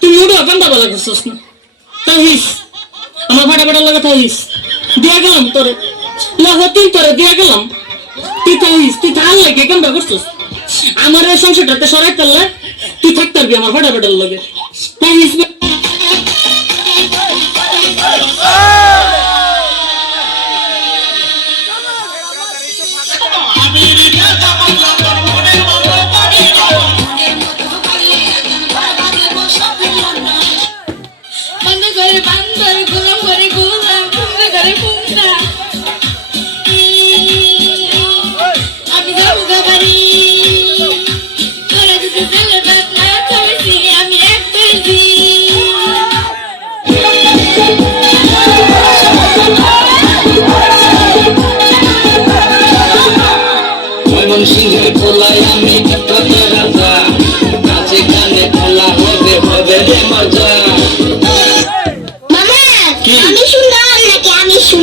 তুই মুড়ো কেমটা দাবা করছিস না? তাহিস আমার ভাটা ভাটার লাগে তাহিস দিয়া গেলাম তোরে। লাহতিন তোরে, দিয়া গেলাম। তুই তাহিস তুই থাল লাগে কেমটা করছিস। আমার এই সংসারটাতে সরাই তাল্লা তুই থাকতে পারবি আমার ভাটা ভাটার লাগে। তাহিস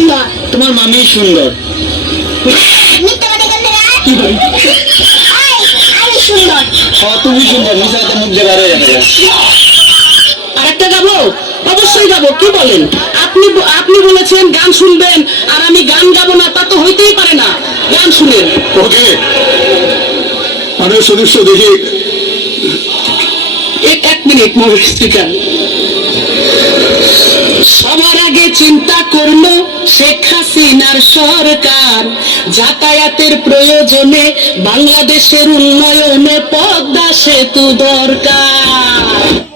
সুন্দর। তোমার মামি সুন্দর। মিথ্যা কথা বলতে না আমি সুন্দর তুমি সুন্দর নিচে মুখ দিয়ে বার হয়ে যাবে। আরেকটা গাবো অবশ্যই গাবো কি বলেন? আপনি আপনি বলেছেন গান শুনবেন আর আমি গান গাবো না তা তো হইতেই পারে না। গান শুনেন। ওকে। সদস্য দেখি। এক মিনিট মোবাইল স্পিকার সবার চিন্তা করল শেখ হাসিনার সরকার। যাতায়াতের প্রয়োজনে বাংলাদেশের উন্নয়নে পদ্মা সেতু দরকার।